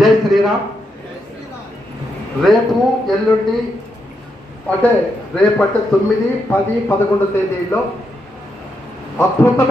జై శ్రీరామ్. రేపు ఎల్లుండి అంటే రేపంటే 9, 10, 11 తేదీల్లో అద్భుతమైన